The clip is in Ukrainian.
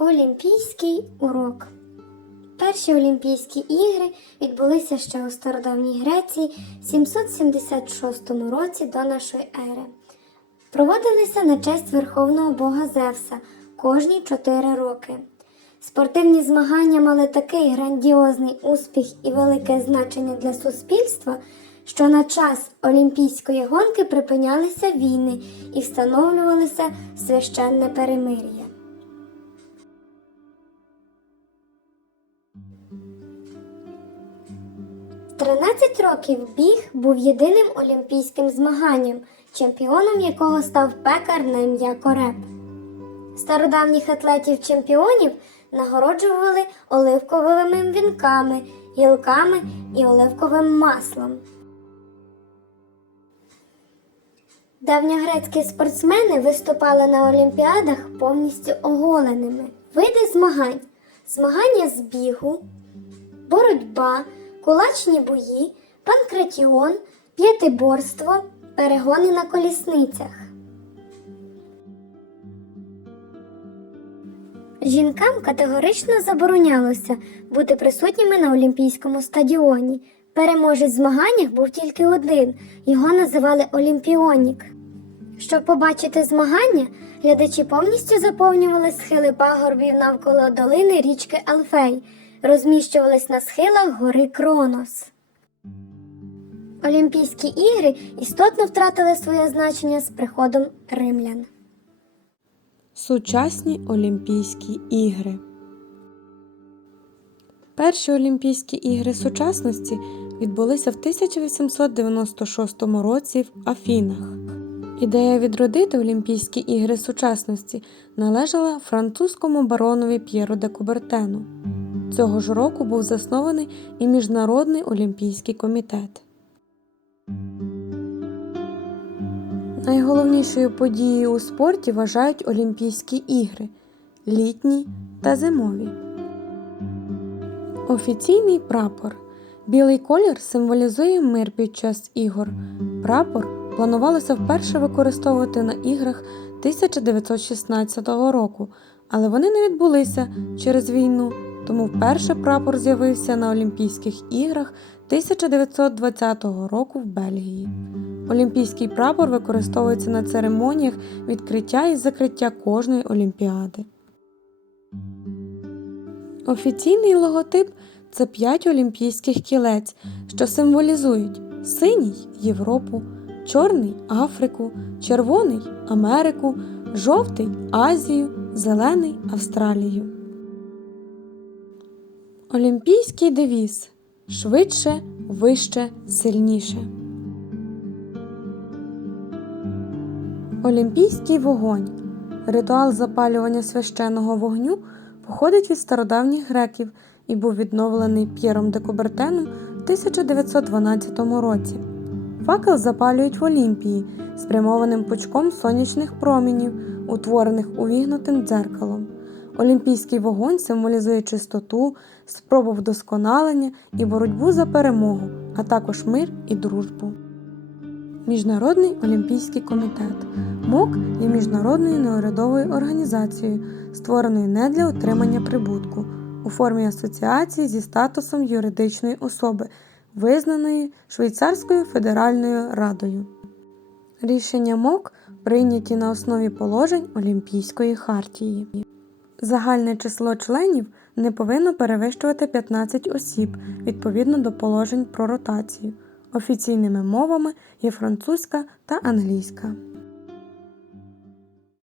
Олімпійський урок. Перші Олімпійські ігри відбулися ще у стародавній Греції в 776 році до нашої ери. Проводилися на честь верховного бога Зевса кожні 4 роки. Спортивні змагання мали такий грандіозний успіх і велике значення для суспільства, що на час Олімпійської гонки припинялися війни і встановлювалося священне перемир'я. 13 років біг був єдиним олімпійським змаганням, чемпіоном якого став пекар на ім'я Кореп. Стародавніх атлетів-чемпіонів нагороджували оливковими вінками, гілками і оливковим маслом. Давньогрецькі спортсмени виступали на олімпіадах повністю оголеними. Види змагань: змагання з бігу, боротьба, кулачні бої, панкратіон, п'ятиборство, перегони на колісницях. Жінкам категорично заборонялося бути присутніми на Олімпійському стадіоні. Переможець в змаганнях був тільки один, його називали Олімпіонік. Щоб побачити змагання, глядачі повністю заповнювали схили пагорбів навколо долини річки Алфей, розміщувались на схилах гори Кронос. Олімпійські ігри істотно втратили своє значення з приходом римлян. Сучасні Олімпійські ігри. Перші Олімпійські ігри сучасності відбулися в 1896 році в Афінах. Ідея відродити Олімпійські ігри сучасності належала французькому баронові П'єру де Кубертену. Цього ж року був заснований і Міжнародний олімпійський комітет. Найголовнішою подією у спорті вважають Олімпійські ігри літні та зимові. Офіційний прапор. Білий колір символізує мир під час ігор. Прапор планувалося вперше використовувати на іграх 1916 року, але вони не відбулися через війну, тому вперше прапор з'явився на Олімпійських іграх 1920 року в Бельгії. Олімпійський прапор використовується на церемоніях відкриття і закриття кожної олімпіади. Офіційний логотип це п'ять олімпійських кілець, що символізують синій Європу, чорний Африку, червоний Америку, жовтий Азію, зелений Австралію. Олімпійський девіз швидше, вище, сильніше. Олімпійський вогонь. Ритуал запалювання священного вогню походить від стародавніх греків і був відновлений П'єром де Кубертеном в 1912 році. Факел запалюють в Олімпії спрямованим пучком сонячних промінів, утворених увігнутим дзеркалом. Олімпійський вогонь символізує чистоту, спробу вдосконалення і боротьбу за перемогу, а також мир і дружбу. Міжнародний олімпійський комітет МОК є міжнародною неурядовою організацією, створеною не для отримання прибутку у формі асоціації зі статусом юридичної особи, визнаної Швейцарською федеральною радою. Рішення МОК прийняті на основі положень Олімпійської хартії. Загальне число членів не повинно перевищувати 15 осіб відповідно до положень про ротацію. Офіційними мовами є французька та англійська.